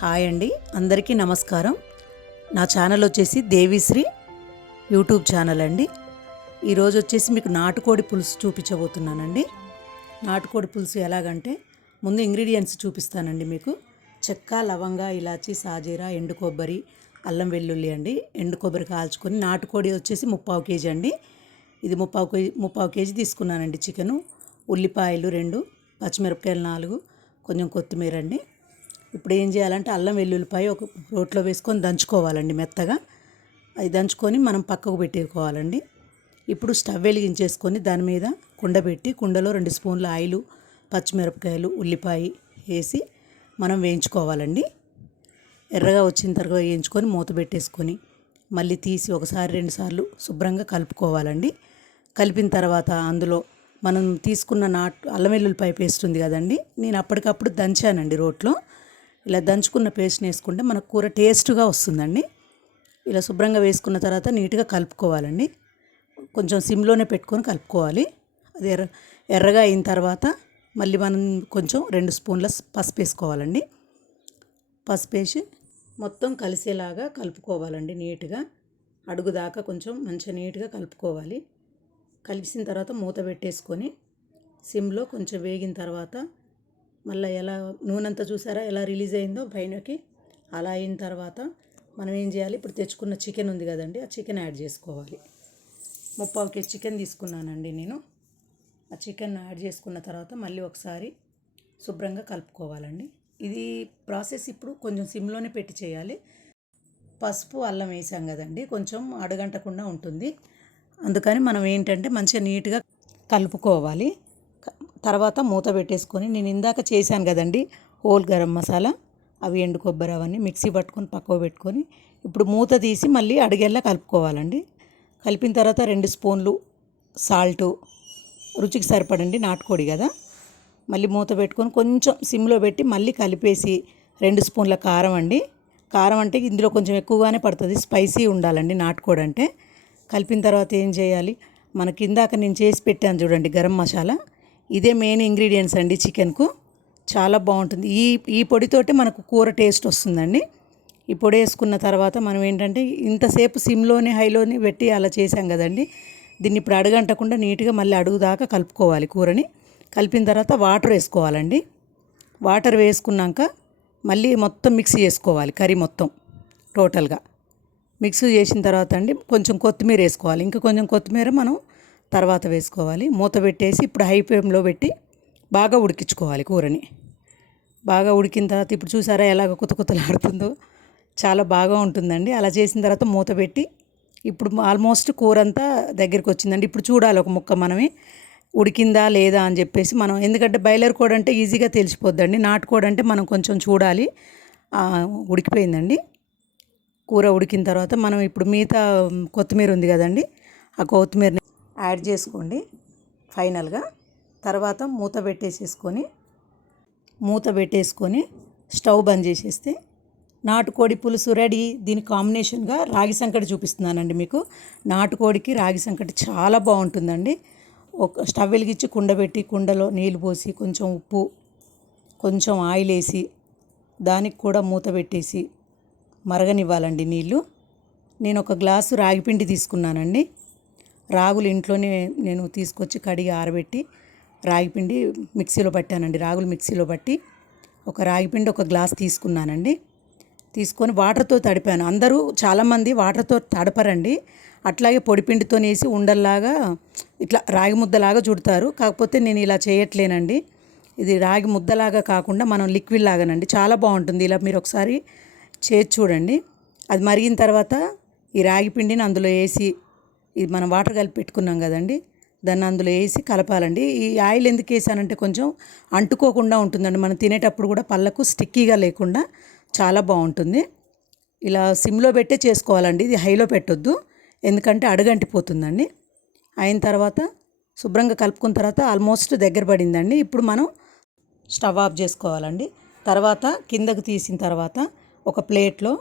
Hi అండి అందరికీ నమస్కారం. నా ఛానల్ వచ్చేసి దేవిశ్రీ యూట్యూబ్ ఛానల్ అండి. ఈరోజు వచ్చేసి మీకు నాటుకోడి పులుసు చూపించబోతున్నానండి. నాటుకోడి పులుసు ఎలాగంటే ముందు ఇంగ్రీడియంట్స్ చూపిస్తానండి మీకు. చెక్క లవంగ ఇలాచి సాజీరా ఎండు కొబ్బరి అల్లం వెల్లుల్లి అండి. ఎండు కొబ్బరి కాల్చుకొని నాటుకోడి వచ్చేసి ముప్పావు కేజీ అండి. ఇది ముప్పావు కేజీ ముప్పావు కేజీ తీసుకున్నానండి చికెను. ఉల్లిపాయలు రెండు పచ్చిమిరపకాయలు నాలుగు కొంచెం కొత్తిమీర అండి. ఇప్పుడు ఏం చేయాలంటే అల్లం వెల్లుల్లిపాయ ఒక రోట్లో వేసుకొని దంచుకోవాలండి మెత్తగా. అది దంచుకొని మనం పక్కకు పెట్టుకోవాలండి ఇప్పుడు స్టవ్ వెలిగించేసుకొని దాని మీద కుండ పెట్టి కుండలో రెండు స్పూన్ల ఆయిలు పచ్చిమిరపకాయలు ఉల్లిపాయ వేసి మనం వేయించుకోవాలండి. ఎర్రగా వచ్చిన తర్వాత వేయించుకొని మూత పెట్టేసుకొని మళ్ళీ తీసి ఒకసారి రెండుసార్లు శుభ్రంగా కలుపుకోవాలండి. కలిపిన తర్వాత అందులో మనం తీసుకున్న నాటు అల్లం వెల్లుల్లిపాయ పేస్ట్ ఉంది కదండి నేను అప్పటికప్పుడు దంచానండి రోట్లో. ఇలా దంచుకున్న పేస్ట్ వేసుకుంటే మనకు కూర టేస్ట్గా వస్తుందండి. ఇలా శుభ్రంగా వేసుకున్న తర్వాత నీట్గా కలుపుకోవాలండి. కొంచెం సిమ్లోనే పెట్టుకొని కలుపుకోవాలి. అది ఎర్ర ఎర్రగా అయిన తర్వాత మళ్ళీ మనం కొంచెం రెండు స్పూన్ల పసుపు వేసుకోవాలండి. పసుపు వేసి మొత్తం కలిసేలాగా కలుపుకోవాలండి నీట్గా. అడుగు దాకా కొంచెం మంచిగా నీట్గా కలుపుకోవాలి. కలిసిన తర్వాత మూత పెట్టేసుకొని సిమ్లో కొంచెం వేగిన తర్వాత మళ్ళీ ఎలా నూనె అంతా చూసారా? ఎలా రిలీజ్ అయిందో పైనకి అలా అయిన తర్వాత మనం ఏం చేయాలి? ఇప్పుడు తెచ్చుకున్న చికెన్ ఉంది కదండి ఆ చికెన్ యాడ్ చేసుకోవాలి. ముప్పావు కేజీ చికెన్ తీసుకున్నానండి నేను. ఆ చికెన్ యాడ్ చేసుకున్న తర్వాత మళ్ళీ ఒకసారి శుభ్రంగా కలుపుకోవాలండి. ఇది ప్రాసెస్ ఇప్పుడు కొంచెం సిమ్లోనే పెట్టి చేయాలి. పసుపు అల్లం వేసాం కదండి కొంచెం అడగంటకుండా ఉంటుంది. అందుకని మనం ఏంటంటే మంచిగా నీట్గా కలుపుకోవాలి. తర్వాత మూత పెట్టేసుకొని నేను ఇందాక చేశాను కదండి హోల్ గరం మసాలా అవి ఎండు కొబ్బరి అవన్నీ మిక్సీ పట్టుకొని పక్కకు పెట్టుకొని ఇప్పుడు మూత తీసి మళ్ళీ అడిగేలా కలుపుకోవాలండి. కలిపిన తర్వాత రెండు స్పూన్లు సాల్టు రుచికి సరిపడండి నాటుకోడి కదా. మళ్ళీ మూత పెట్టుకొని కొంచెం సిమ్లో పెట్టి మళ్ళీ కలిపేసి రెండు స్పూన్ల కారం అండి. కారం అంటే ఇందులో కొంచెం ఎక్కువగానే పడుతుంది స్పైసీ ఉండాలండి నాటుకోడి అంటే. కలిపిన తర్వాత ఏం చేయాలి మనకి ఇందాక నేను చేసి పెట్టాను చూడండి గరం మసాలా ఇదే మెయిన్ ఇంగ్రీడియంట్స్ అండి చికెన్కు. చాలా బాగుంటుంది. ఈ ఈ పొడితోటే మనకు కూర టేస్ట్ వస్తుందండి. ఈ పొడి వేసుకున్న తర్వాత మనం ఏంటంటే ఇంతసేపు సిమ్లోనే హైలోనే పెట్టి అలా చేసాం కదండి. దీన్ని ఇప్పుడు అడగంటకుండా నీట్గా మళ్ళీ అడుగు దాకా కలుపుకోవాలి కూరని. కలిపిన తర్వాత వాటర్ వేసుకోవాలండి. వాటర్ వేసుకున్నాక మళ్ళీ మొత్తం మిక్స్ చేసుకోవాలి కర్రీ మొత్తం టోటల్గా మిక్స్ చేసిన తర్వాత అండి కొంచెం కొత్తిమీర వేసుకోవాలి. ఇంకా కొంచెం కొత్తిమీర మనం తర్వాత వేసుకోవాలి. మూత పెట్టేసి ఇప్పుడు హై ఫ్లేమ్లో పెట్టి బాగా ఉడికించుకోవాలి కూరని. బాగా ఉడికిన తర్వాత ఇప్పుడు చూసారా ఎలాగ కొత్త కొత్తలాడుతుందో. చాలా బాగా ఉంటుందండి. అలా చేసిన తర్వాత మూత పెట్టి ఇప్పుడు ఆల్మోస్ట్ కూర అంతా దగ్గరికి వచ్చిందండి. ఇప్పుడు చూడాలి ఒక ముక్క మనమే ఉడికిందా లేదా అని చెప్పేసి మనం ఎందుకంటే బయలర్ కోడ్ అంటే ఈజీగా తెలిసిపోద్దండి. నాటుకోడి అంటే మనం కొంచెం చూడాలి. ఉడికిపోయిందండి. కూర ఉడికిన తర్వాత మనం ఇప్పుడు మిగతా కొత్తిమీర ఉంది కదండి. ఆ కొత్తిమీరని యాడ్ చేసుకోండి ఫైనల్గా. తర్వాత మూత పెట్టేసేసుకొని మూత పెట్టేసుకొని స్టవ్ బంద్ చేసేస్తే నాటుకోడి పులుసు రెడీ. దీని కాంబినేషన్గా రాగి సంకటి చూపిస్తున్నానండి మీకు. నాటుకోడికి రాగి సంకటి చాలా బాగుంటుందండి. ఒక స్టవ్ వెలిగించి కుండ పెట్టి కుండలో నీళ్ళు పోసి కొంచెం ఉప్పు కొంచెం ఆయిల్ వేసి దానికి కూడా మూత పెట్టేసి మరగనివ్వాలండి నీళ్ళు. నేను ఒక గ్లాసు రాగిపిండి తీసుకున్నానండి. రాగులు ఇంట్లోనే నేను తీసుకొచ్చి కడిగి ఆరబెట్టి రాగిపిండి మిక్సీలో పట్టానండి. రాగులు మిక్సీలో పట్టి ఒక రాగిపిండి ఒక గ్లాస్ తీసుకున్నానండి. తీసుకొని వాటర్తో తడిపాను. అందరూ చాలామంది వాటర్తో తడపరండి. అట్లాగే పొడిపిండితో వేసి ఉండల్లాగా ఇట్లా రాగి ముద్దలాగా చుడతారు. కాకపోతే నేను ఇలా చేయట్లేనండి. ఇది రాగి ముద్దలాగా కాకుండా మనం లిక్విడ్ లాగానండి. చాలా బాగుంటుంది. ఇలా మీరు ఒకసారి చేసి చూడండి. అది మరిగిన తర్వాత ఈ రాగి పిండిని అందులో వేసి ఇది మనం వాటర్ కలిపి పెట్టుకున్నాం కదండి. దాన్ని అందులో వేసి కలపాలండి. ఈ ఆయిల్ ఎందుకు వేసానంటే కొంచెం అంటుకోకుండా ఉంటుందండి. మనం తినేటప్పుడు కూడా పళ్ళకు స్టిక్కీగా లేకుండా చాలా బాగుంటుంది. ఇలా సిమ్లో పెట్టే చేసుకోవాలండి. ఇది హైలో పెట్టొద్దు. ఎందుకంటే అడగంటిపోతుందండి. అయిన తర్వాత శుభ్రంగా కలుపుకున్న తర్వాత ఆల్మోస్ట్ దగ్గర పడిందండి. ఇప్పుడు మనం స్టవ్ ఆఫ్ చేసుకోవాలండి. తర్వాత కిందకు తీసిన తర్వాత ఒక ప్లేట్లో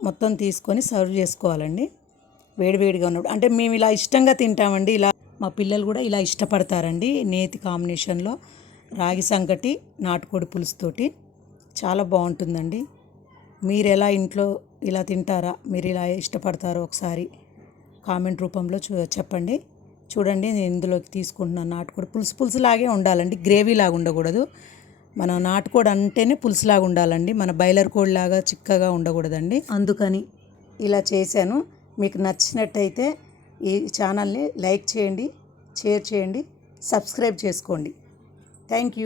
మొత్తం తీసుకొని సర్వ్ చేసుకోవాలండి. వేడివేడిగా ఉన్నప్పుడు. అంటే మేము ఇలా ఇష్టంగా తింటామండి. ఇలా మా పిల్లలు కూడా ఇలా ఇష్టపడతారండి నేతి కాంబినేషన్లో. రాగి సంగటి నాటుకోడి పులుసుతోటి చాలా బాగుంటుందండి. మీరు ఎలా ఇంట్లో ఇలా తింటారా? మీరు ఇలా ఇష్టపడతారో ఒకసారి కామెంట్ రూపంలో చూ చెప్పండి. చూడండి నేను ఇందులోకి తీసుకుంటున్నాను నాటుకోడి పులుసు పులుసు లాగే ఉండాలండి. గ్రేవీ లాగా ఉండకూడదు. మన నాటుకోడి అంటేనే పులుసులాగా ఉండాలండి. మన బైలర్ కోడిలాగా చిక్కగా ఉండకూడదండి. అందుకని ఇలా చేశాను. మీకు నచ్చినట్టయితే ఈ ఛానల్ని లైక్ చేయండి షేర్ చేయండి సబ్స్క్రైబ్ చేసుకోండి. Thank you.